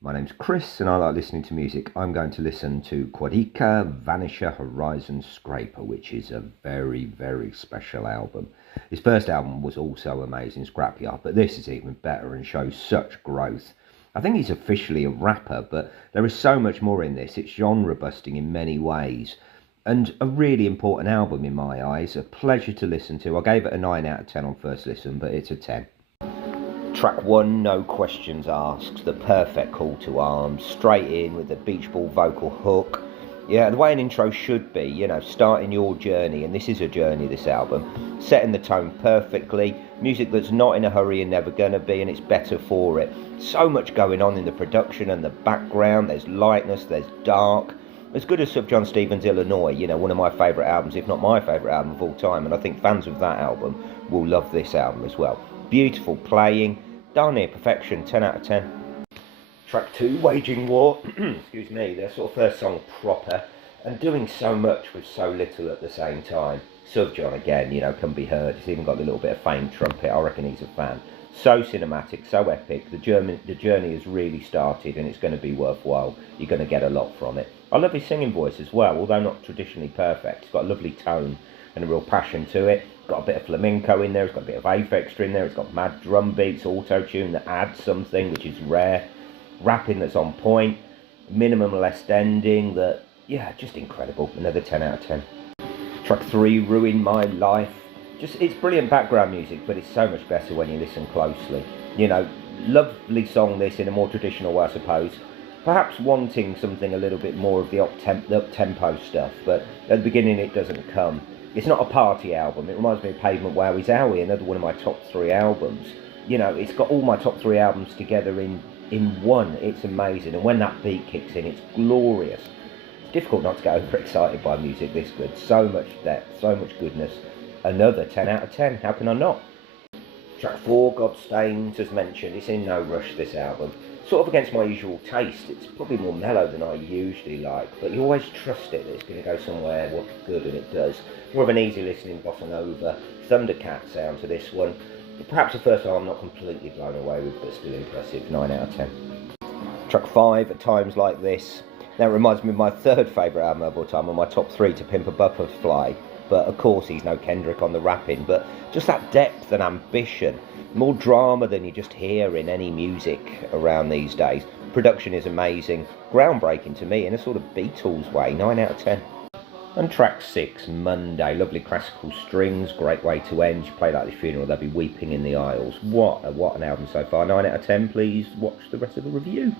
My name's Chris and I like listening to music. I'm going to listen to Quadeca Vanisher Horizon Scraper, which is a very, very special album. His first album was also amazing, Scrapyard, but this is even better and shows such growth. I think he's officially a rapper, but there is so much more in this. It's genre busting in many ways. And a really important album in my eyes, a pleasure to listen to. I gave it a 9 out of 10 on first listen, but it's a 10. Track 1, no questions asked, the perfect call to arms, straight in with the beach ball vocal hook. Yeah, the way an intro should be, you know, starting your journey, and this is a journey, this album, setting the tone perfectly, music that's not in a hurry and never gonna be, and it's better for it. So much going on in the production and the background, there's lightness, there's dark. As good as John Stevens' Illinois, you know, one of my favourite albums, if not my favourite album of all time, and I think fans of that album will love this album as well. Beautiful playing, darn near perfection, 10 out of 10. Track 2, Waging War, excuse me, their sort of first song proper, and doing so much with so little at the same time. John again, you know, can be heard. He's even got a little bit of faint trumpet. I reckon he's a fan. So cinematic, so epic. The journey has really started and it's going to be worthwhile. You're going to get a lot from it. I love his singing voice as well, although not traditionally perfect. It's got a lovely tone and a real passion to it. Got a bit of flamenco in there, it's got a bit of aphex in there, it's got mad drum beats, auto-tune that adds something, which is rare. Rapping that's on point, minimalist ending that, yeah, just incredible. Another 10 out of 10. Track 3, Ruin My Life. It's brilliant background music, but it's so much better when you listen closely. You know, lovely song this in a more traditional way, I suppose. Perhaps wanting something a little bit more of the up-tempo stuff, but at the beginning it doesn't come. It's not a party album. It reminds me of Pavement Wowie Zowie, another one of my top 3 albums. You know, it's got all my top 3 albums together in one. It's amazing, and when that beat kicks in, it's glorious. It's difficult not to get overexcited by music this good. So much depth, so much goodness. Another 10 out of 10. How can I not? Track 4, GODSTAINED, as mentioned. It's in no rush, this album. Sort of against my usual taste. It's probably more mellow than I usually like, but you always trust it that it's going to go somewhere good, and it does. More of an easy listening bossa nova, Thundercat sound to this one. Perhaps the first time I'm not completely blown away with, but still impressive. 9 out of 10. Track 5, At Times Like This. Now it reminds me of my third favourite album of all time, and my top 3, To Pimp a Butterfly. But of course he's no Kendrick on the rapping, but just that depth and ambition. More drama than you just hear in any music around these days. Production is amazing, groundbreaking to me in a sort of Beatles way. 9 out of 10. And track 6, Monday. Lovely classical strings, great way to end. You play like the funeral, they'll be weeping in the aisles. What an album so far. 9 out of 10. Please watch the rest of the review.